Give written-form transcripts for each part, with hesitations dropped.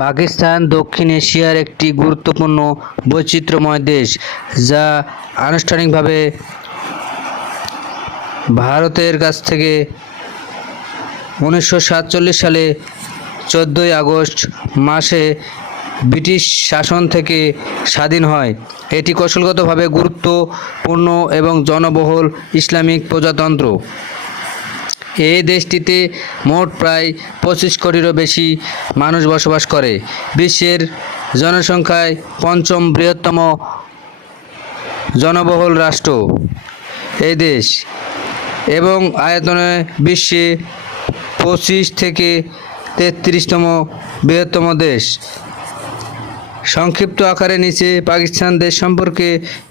পাকিস্তান দক্ষিণ এশিয়ার একটি গুরুত্বপূর্ণ বৈচিত্র্যময় দেশ, যা আনুষ্ঠানিকভাবে ভারতের কাছ থেকে 1947 সালে 14 আগস্ট মাসে ব্রিটিশ শাসন থেকে স্বাধীন হয়। এটি কৌশলগতভাবে গুরুত্বপূর্ণ এবং জনবহুল ইসলামিক প্রজাতন্ত্র। এই দেশটিতে মোট প্রায় 25 কোটিরও বেশি মানুষ বসবাস করে। বিশ্বের জনসংখ্যায় পঞ্চম বৃহত্তম জনবহুল রাষ্ট্র এই দেশ এবং আয়তনে বিশ্বে 25 থেকে 33তম বৃহত্তম দেশ। সংক্ষিপ্ত আকারে নিচে পাকিস্তান দেশ সম্পর্কে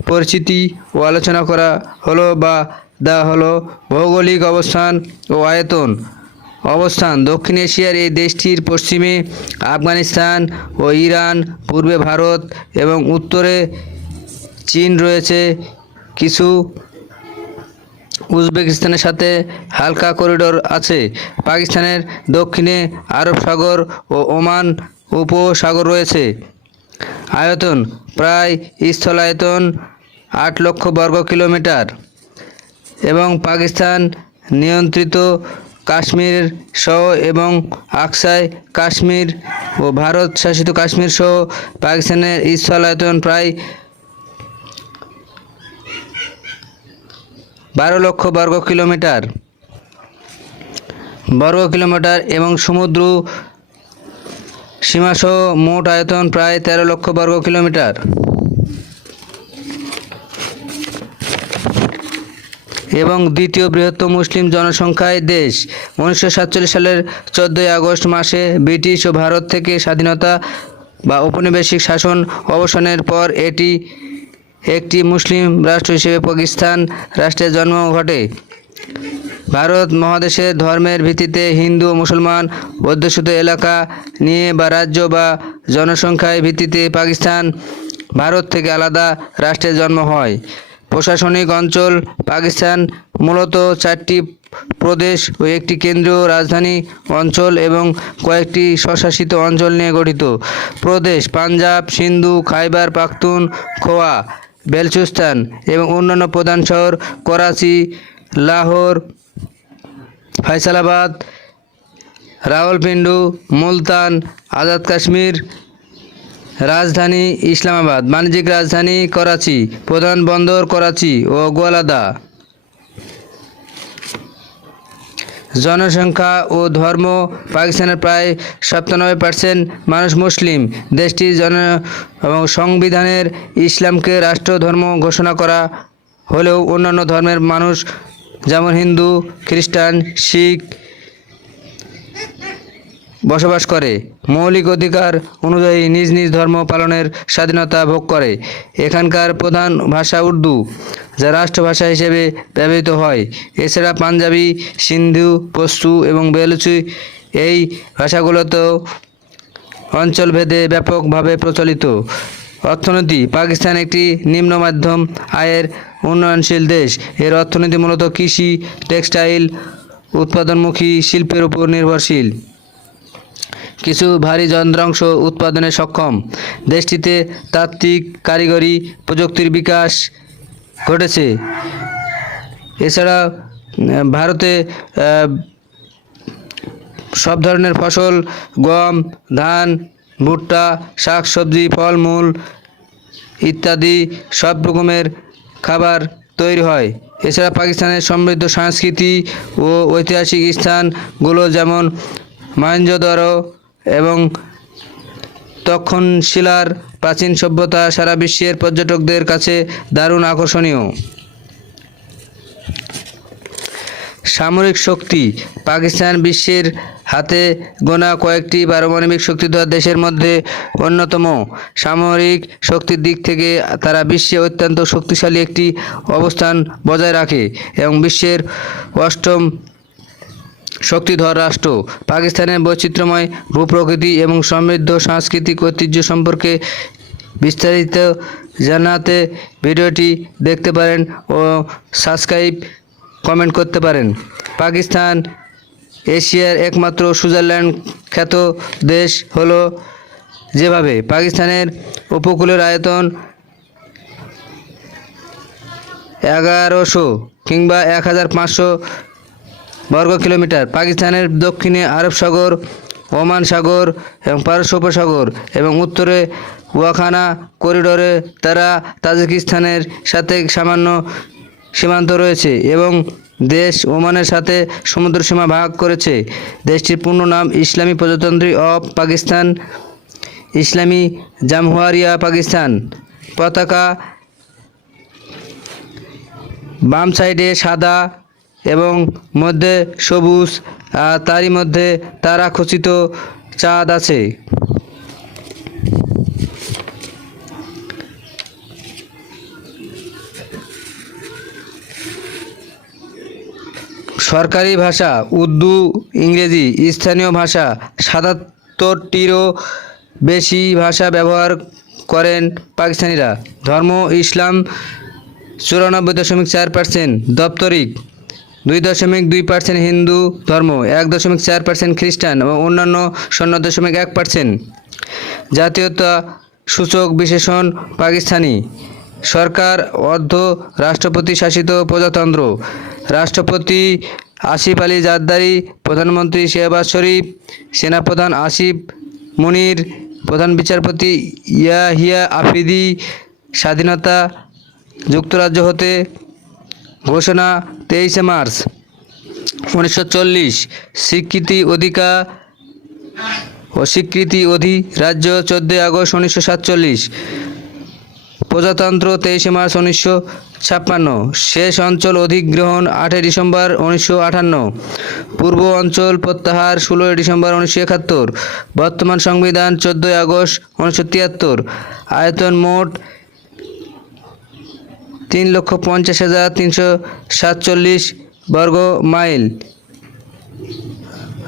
পরিচিতি ও আলোচনা করা হলো বা দেওয়া হলো। ভৌগোলিক অবস্থান ও আয়তন। অবস্থান: দক্ষিণ এশিয়ার এই দেশটির পশ্চিমে আফগানিস্তান ও ইরান, পূর্বে ভারত এবং উত্তরে চীন রয়েছে। কিছু উজবেকিস্তানের সাথে হালকা করিডোর আছে। পাকিস্তানের দক্ষিণে আরব সাগর ও ওমান উপসাগর রয়েছে। আয়তন: প্রায় স্থলায়তন 8 লক্ষ বর্গ কিলোমিটার এবং পাকিস্তান নিয়ন্ত্রিত কাশ্মীর সহ এবং আকসাই কাশ্মীর ও ভারত শাসিত কাশ্মীর সহ পাকিস্তানের স্থলায়তন প্রায় 12 লক্ষ বর্গ কিলোমিটার এবং সমুদ্র সীমাসহ মোট আয়তন প্রায় 13 লক্ষ বর্গ কিলোমিটার। এবং দ্বিতীয় বৃহত্তম মুসলিম জনসংখ্যায় দেশ। 1947 সালের 14 আগস্ট মাসে ব্রিটিশ ও ভারত থেকে স্বাধীনতা বা ঔপনিবেশিক শাসন অবসানের পর এটি একটি মুসলিম রাষ্ট্র হিসেবে পাকিস্তান রাষ্ট্রের জন্ম ঘটে। ভারত মহাদেশের ধর্মের ভিত্তিতে হিন্দু ও মুসলমান অধ্যুষিত এলাকা নিয়ে বা রাজ্য বা জনসংখ্যার ভিত্তিতে পাকিস্তান ভারত থেকে আলাদা রাষ্ট্রের জন্ম হয়। প্রশাসনিক অঞ্চল: পাকিস্তান মূলত 4টি প্রদেশ ও একটি কেন্দ্রীয় রাজধানী অঞ্চল এবং কয়েকটি স্বশাসিত অঞ্চল নিয়ে গঠিত। প্রদেশ: পাঞ্জাব, সিন্ধু, খাইবার পাখতুনখোয়া, বেলুচিস্তান এবং অন্যান্য প্রধান শহর: করাচি, লাহোর, ফয়সালাবাদ, রাওয়ালপিন্ডি, মুলতান, আজাদ কাশ্মীর। রাজধানী: ইসলামাবাদ। বাণিজ্যিক রাজধানী: করাচি। প্রধান বন্দর: করাচি ও গোয়ালদা। জনসংখ্যা ও ধর্ম: পাকিস্তানের প্রায় 97% মানুষ মুসলিম। দেশটির সংবিধানের ইসলামকে রাষ্ট্র ধর্ম ঘোষণা করা হলেও অন্যান্য ধর্মের মানুষ যেমন হিন্দু, খ্রিস্টান, শিখ বসবাস করে। মৌলিক অধিকার অনুযায়ী নিজ নিজ ধর্ম পালনের স্বাধীনতা ভোগ করে। এখানকার প্রধান ভাষা উর্দু, যা রাষ্ট্রভাষা হিসেবে ব্যবহৃত হয়। এছাড়া পাঞ্জাবি, সিন্ধু, পশতু এবং বেলুচি এই ভাষাগুলোতেও অঞ্চলভেদে ব্যাপকভাবে প্রচলিত। অর্থনীতি: পাকিস্তান একটি নিম্ন মধ্যম আয়ের উন্নয়নশীল দেশ। এর অর্থনীতি মূলত কৃষি, টেক্সটাইল উৎপাদনমুখী শিল্পের উপর নির্ভরশীল। কিছু ভারী যন্ত্রাংশ উৎপাদনে সক্ষম। দেশটিতে তাত্ত্বিক কারিগরি প্রযুক্তির বিকাশ ঘটেছে। এছাড়া ভারতে সব ধরনের ফসল, গম, ধান, ভুট্টা, শাকসবজি, ফলমূল ইত্যাদি সব রকমের খাবার তৈরি হয়। এছাড়া পাকিস্তানের সমৃদ্ধ সংস্কৃতি ও ঐতিহাসিক স্থানগুলো যেমন মহেঞ্জোদারো এবং তক্ষশিলার প্রাচীন সভ্যতা সারা বিশ্বের পর্যটকদের কাছে দারুণ আকর্ষণীয়। সামরিক শক্তি: পাকিস্তান বিশ্বের হাতে গোনা কয়েকটি পারমাণবিক শক্তিধর দেশের মধ্যে অন্যতম। সামরিক শক্তির দিক থেকে তারা বিশ্বে অত্যন্ত শক্তিশালী একটি অবস্থান বজায় রাখে এবং বিশ্বের 8ম শক্তিধর রাষ্ট্র। পাকিস্তানের বৈচিত্র্যময় ভূপ্রকৃতি এবং সমৃদ্ধ সাংস্কৃতিক ঐতিহ্য সম্পর্কে বিস্তারিত জানাতে ভিডিওটি দেখতে পারেন ও সাবস্ক্রাইব কমেন্ট করতে পারেন। পাকিস্তান এশিয়ার একমাত্র সুইজারল্যান্ড খ্যাত দেশ হলো যেভাবে পাকিস্তানের উপকূলের আয়তন 1100 কিংবা 1500 বর্গ কিলোমিটার, পাকিস্তানের দক্ষিণে আরব সাগর, ওমান সাগর এবং পারস্য উপসাগর এবং উত্তরে ওয়াখানা করিডোরে তারা তাজিকিস্তানের সাথে সামান্য সীমান্ত রয়েছে এবং দেশ ওমানের সাথে সমুদ্র সীমা ভাগ করেছে। দেশটির পূর্ণ নাম ইসলামী প্রজাতন্ত্রী অফ পাকিস্তান, ইসলামী জামহুরিয়া পাকিস্তান। পতাকা বাম সাইডে সাদা এবং মধ্যে সবুজ, আর তারই মধ্যে তারা খচিত চাঁদ আছে। সরকারি ভাষা উর্দু, ইংরেজি। স্থানীয় ভাষা ৭৭টিরও বেশি ভাষা ব্যবহার করেন পাকিস্তানিরা। ধর্ম ইসলাম ৯৪.৪%, দাপ্তরিক ২.২%, হিন্দু ধর্ম ১.৪%, খ্রিস্টান ও অন্যান্য ০.১%। জাতীয়তা সূচক বিশেষণ পাকিস্তানি। সরকার অর্ধ রাষ্ট্রপতি শাসিত প্রজাতন্ত্র। রাষ্ট্রপতি আসিফ আলী জারদারি, প্রধানমন্ত্রী শেহবাজ শরীফ, সেনাপ্রধান আসিফ মুনির, প্রধান বিচারপতি ইয়াহিয়া আফ্রিদি। স্বাধীনতা যুক্তরাজ্য হতে ঘোষণা 23 মার্চ 1940। স্বীকৃতি অধিরাজ্য 14 আগস্ট 1947। প্রজাতন্ত্র 23 মার্চ 1956। শেষ অঞ্চল অধিগ্রহণ 8 ডিসেম্বর 1958। পূর্ব অঞ্চল প্রত্যাহার 16 ডিসেম্বর 1971। বর্তমান সংবিধান 14 আগস্ট 1973। আয়তন মোট 3,50,347 বর্গ মাইল,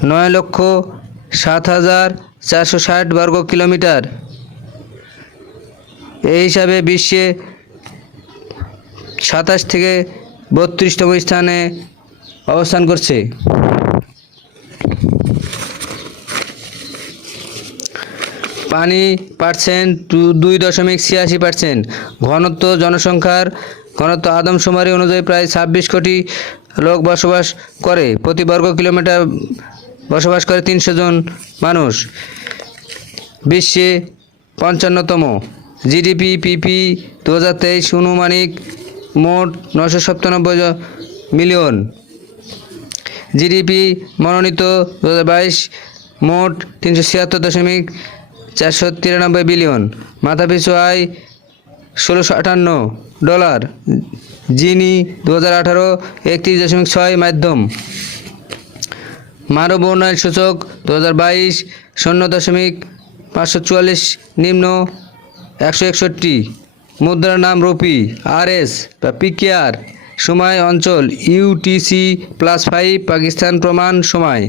9,07,460 বর্গ কিলোমিটার। এই হিসাবে বিশ্বে 27 থেকে 32তম স্থানে অবস্থান করছে। পানি পার্সেন্ট 2.86%। ঘনত্ব জনসংখ্যার ঘনত্ব আদমশুমারি অনুযায়ী প্রায় 26 কোটি লোক বসবাস করে। প্রতি বর্গ কিলোমিটার বসবাস করে 300 জন মানুষ। বিশ্বে 55তম। জিডিপি পিপি 2023 অনুমানিক মোট 997 মিলিয়ন। জিডিপি মনোনীত 2022 মোট 376.493 বিলিয়ন। মাথাপিছু আয় $1658। জিনি 2018 31.6 মাধ্যম। মানব উন্নয়ন সূচক 2022 0.544, নিম্ন 161। মুদ্রার নাম রুপি। আরএস বা পিকেআর। সময় অঞ্চল UTC+5, পাকিস্তান প্রমাণ সময়।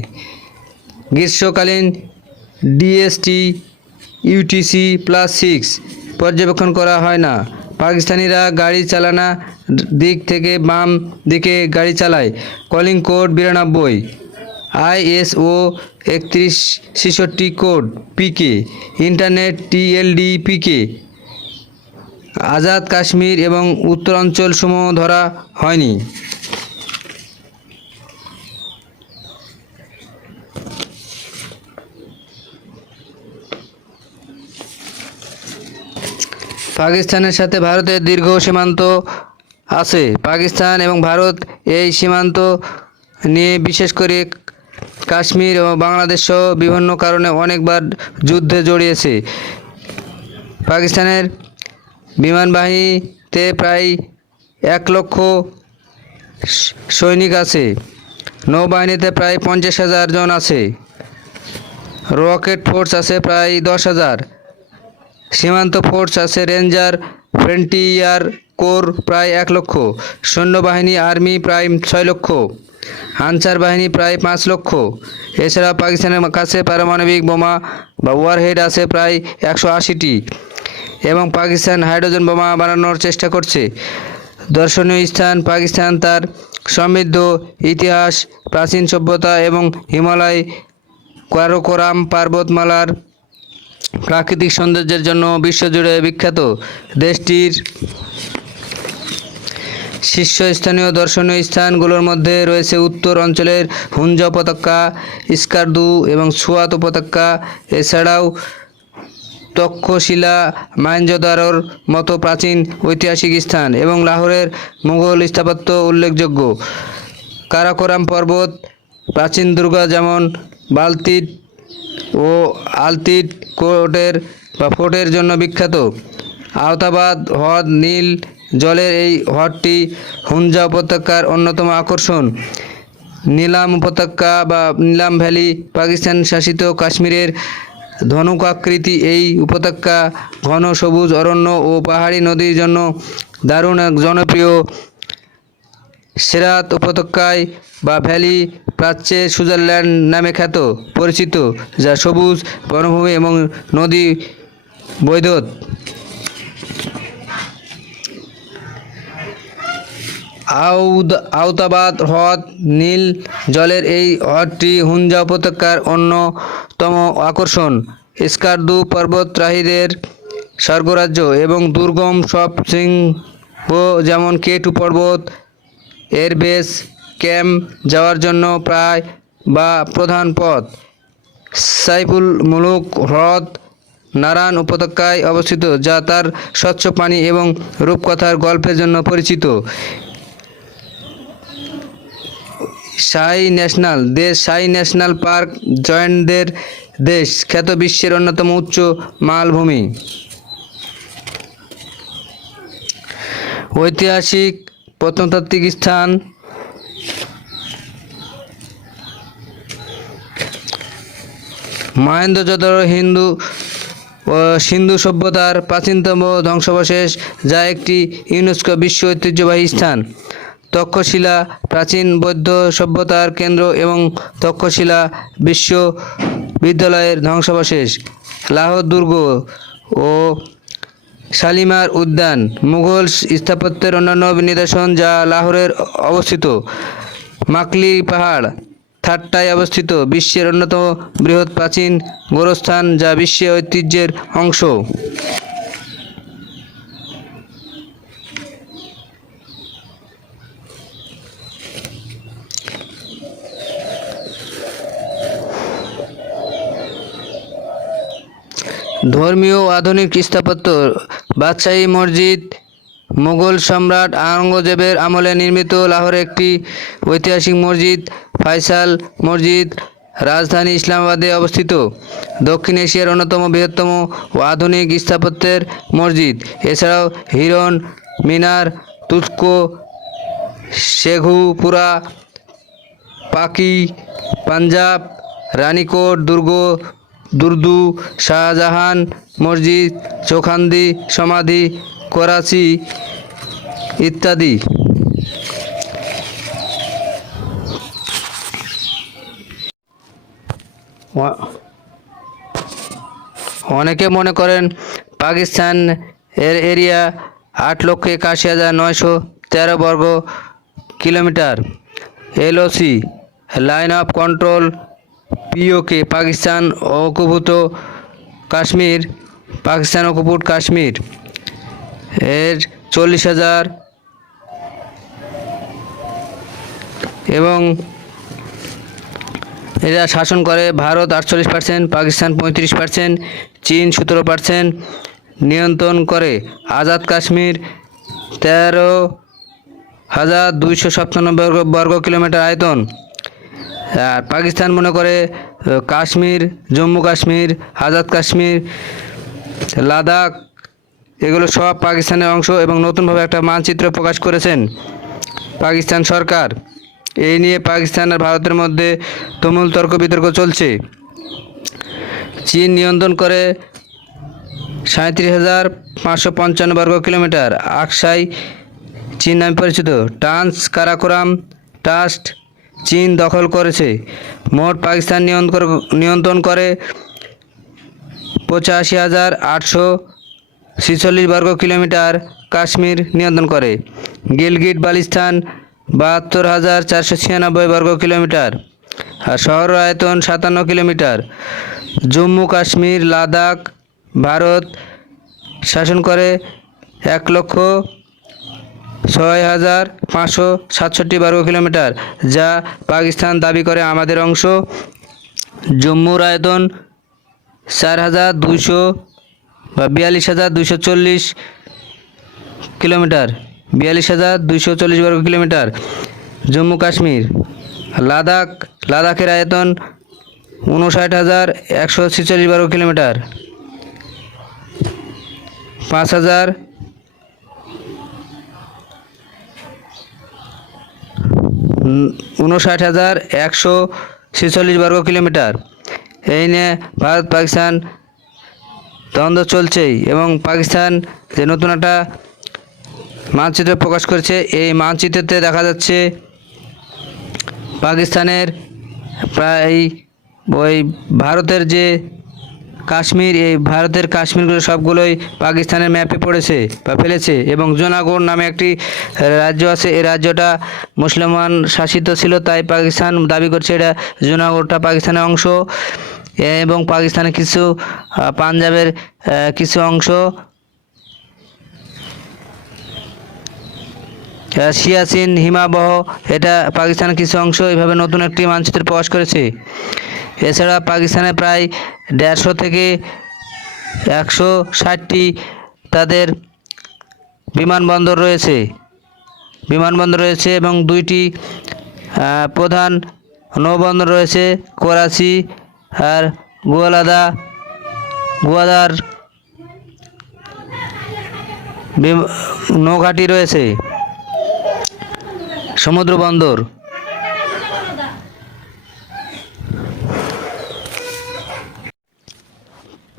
গ্রীষ্মকালীন DST UTC+6 পর্যবেক্ষণ করা হয় না। পাকিস্তানিরা গাড়ি চালানা দিক থেকে বাম দিকে গাড়ি চালায়। Calling code 92। ISO 3166 কোড পিকে। ইন্টারনেট TLD পিকে। আজাদ কাশ্মীর এবং উত্তরাঞ্চল সমূহ ধরা হয়নি। পাকিস্তানের সাথে ভারতের দীর্ঘ সীমান্ত আছে। পাকিস্তান এবং ভারত এই সীমান্ত নিয়ে বিশেষ করে কাশ্মীর ও বাংলাদেশ সহ বিভিন্ন কারণে অনেকবার যুদ্ধে জড়িয়েছে। পাকিস্তানের বিমান বাহিনীতে প্রায় 1 লক্ষ সৈনিক আছে। নৌবাহিনীতে প্রায় 50,000 জন আছে। রকেট ফোর্স আছে প্রায় 10,000। সীমান্ত ফোর্স আছে রেঞ্জার, ফ্রন্টিয়ার কোর প্রায় 1 লক্ষ। সৈন্যবাহিনী আর্মি প্রায় 6 লক্ষ। আনসার বাহিনী প্রায় 5 লক্ষ। এছাড়া পাকিস্তানের কাছে পারমাণবিক বোমা বা ওয়ারহেড আছে প্রায় 180টি এবং পাকিস্তান হাইড্রোজেন বোমা বানানোর চেষ্টা করছে। দর্শনীয় স্থান পাকিস্তান তার সমৃদ্ধ ইতিহাস, প্রাচীন সভ্যতা এবং হিমালয় কারাকোরাম পর্বতমালার প্রাকৃতিক সৌন্দর্যের জন্য বিশ্বজুড়ে বিখ্যাত। দেশটির শীর্ষস্থানীয় দর্শনীয় স্থানগুলোর মধ্যে রয়েছে উত্তর অঞ্চলের হুঞ্জ উপত্যকা, স্কারদু এবং সুয়াত উপত্যকা। এছাড়াও তক্ষশিলা, মহেঞ্জোদারোর মতো প্রাচীন ঐতিহাসিক স্থান এবং লাহোরের মুঘল স্থাপত্য উল্লেখযোগ্য। কারাকোরাম পর্বত, প্রাচীন দুর্গ যেমন বালতিট ও আলতিট ফোর্টের জন্য বিখ্যাত। আওতাবাদ হ্রদ, নীল জলের এই হ্রদটি হুঞ্জা উপত্যকার অন্যতম আকর্ষণ। নীলাম উপত্যকা বা নীলাম ভ্যালি পাকিস্তান শাসিত কাশ্মীরের ধনুকাকৃতি এই উপত্যকা ঘন সবুজ অরণ্য ও পাহাড়ি নদীর জন্য দারুণ জনপ্রিয়। সেরাত উপত্যকায় বা ভ্যালি প্রাচ্যে সুইজারল্যান্ড নামে পরিচিত, যা সবুজ বনভূমি এবং নদী বৈদ্যুত। আওতাবাদ হ্রদ, নীল জলের এই হ্রদটি হুঞ্জা উপত্যকার অন্যতম আকর্ষণ। স্কারদু পর্বতারোহীদের স্বর্গরাজ্য এবং দুর্গম সব শৃঙ্গ যেমন K2 পর্বত এর বেস ক্যাম্প যাওয়ার জন্য প্রধান পথ। সাইফুল মুলুক হ্রদ নারান উপত্যকায় অবস্থিত, যা তার স্বচ্ছ পানি এবং রূপকথার গল্পের জন্য পরিচিত। শাহী ন্যাশনাল পার্ক জয়েন্টদের দেশ, খ্যাত বিশ্বের অন্যতম উচ্চ মালভূমি। ঐতিহাসিক প্রত্নতাত্ত্বিক স্থান মহেঞ্জোদারো সিন্ধু সভ্যতার প্রাচীনতম ধ্বংসাবশেষ, যা একটি ইউনেস্কো বিশ্ব ঐতিহ্যবাহী স্থান। তক্ষশিলা প্রাচীন বৌদ্ধ সভ্যতার কেন্দ্র এবং তক্ষশিলা বিশ্ববিদ্যালয়ের ধ্বংসাবশেষ। লাহোর দুর্গ ও শালিমার উদ্যান মুঘল স্থাপত্যের অন্যান্য নিদর্শন, যা লাহোরে অবস্থিত। মাকলি পাহাড় থাট্টায় অবস্থিত, বিশ্বের অন্যতম বৃহৎ প্রাচীন গোরস্থান, যা বিশ্ব ঐতিহ্যের অংশ। ধর্মীয় ও আধুনিক স্থাপত্য বাদশাহী মসজিদ মুঘল সম্রাট আওরঙ্গজেবের আমলে নির্মিত লাহোরে একটি ঐতিহাসিক মসজিদ। ফয়সাল মসজিদ রাজধানী ইসলামাবাদে অবস্থিত, দক্ষিণ এশিয়ার অন্যতম বৃহত্তম ও আধুনিক স্থাপত্যের মসজিদ। এছাড়াও হিরন মিনার, তুজকো, শেখুপুরা, পাকি পাঞ্জাব, রানীকোট দুর্দু, শাহজাহান মসজিদ, চৌখান্দি সমাধি, করাচি ইত্যাদি। অনেকে মনে করেন পাকিস্তান এর এরিয়া 8,81,913 বর্গ kilometre. LOC line of control POK Pakistan occupied Kashmir এর 40,000 এবং এরা শাসন করে। ভারত 48%, পাকিস্তান 35%, চীন 17% নিয়ন্ত্রণ করে। আজাদ কাশ্মীর 13,297 বর্গ কিলোমিটার আয়তন। আর পাকিস্তান মনে করে কাশ্মীর, জম্মু কাশ্মীর, আজাদ কাশ্মীর, লাদাখ এগুলো সব পাকিস্তানের অংশ এবং নতুনভাবে একটা মানচিত্র প্রকাশ করেছেন পাকিস্তান সরকার। এই নিয়ে পাকিস্তান আর ভারতের মধ্যে তুমুল তর্ক বিতর্ক চলছে। চীন নিয়ন্ত্রণ করে 37,555 বর্গ কিলোমিটার। আকসাই চীন নামে পরিচিত। কারাকোরাম ট্রাস্ট চীন দখল করেছে। মোট পাকিস্তান নিয়ন্ত্রণ করে 85,846 বর্গ কিলোমিটার। কাশ্মীর নিয়ন্ত্রণ করে। গিলগিট বালতিস্তান 72,496 বর্গ কিলোমিটার আর শহর আয়তন 57 কিলোমিটার। জম্মু কাশ্মীর, লাদাখ ভারত শাসন করে 1,06,567 বর্গ কিলোমিটার, যা পাকিস্তান দাবি করে আমাদের অংশ। জম্মুর আয়তন 4,200 বা 42,240 কিলোমিটার, 42,240 বর্গ কিলোমিটার। জম্মু কাশ্মীর, লাদাখের আয়তন 59,146 বর্গ কিলোমিটার, 59,146 বর্গ কিলোমিটার। এই নিয়ে ভারত পাকিস্তান দ্বন্দ্ব চলছেই, এবং পাকিস্তান যে নতুন একটা মানচিত্র প্রকাশ করেছে, এই মানচিত্রতে দেখা যাচ্ছে পাকিস্তানের প্রায় ওই ভারতের যে কাশ্মীর, এই ভারতের কাশ্মীরগুলো সবগুলোই পাকিস্তানের ম্যাপে পড়েছে বা ফেলেছে। এবং জুনাগড় নামে একটি রাজ্য আছে, এই রাজ্যটা মুসলমান শাসিত ছিল, তাই পাকিস্তান দাবি করছে এটা জুনাগড়টা পাকিস্তানের অংশ। এবং পাকিস্তানের কিছু পাঞ্জাবের কিছু অংশ, সিয়াচিন হিমাবহ, এটা পাকিস্তানের কিছু অংশ। এইভাবে নতুন একটি মানচিত্র প্রকাশ করেছে। এছাড়া পাকিস্তানে প্রায় 150 থেকে 160টি তাদের বিমানবন্দর রয়েছে এবং 2টি প্রধান নৌবন্দর রয়েছে, করাচি আর গোয়াদার নৌঘাঁটি রয়েছে, সমুদ্র বন্দর।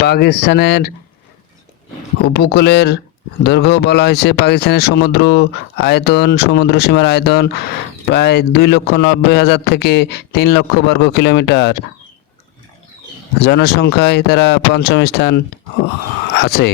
পাকিস্তানের উপকূলের দৈর্ঘ্য বলা হয়েছে, পাকিস্তানের সমুদ্র সীমার আয়তন প্রায় 2,90,000 থেকে 3 লক্ষ বর্গ কিলোমিটার। জনসংখ্যায় তারা 5ম স্থান আছে।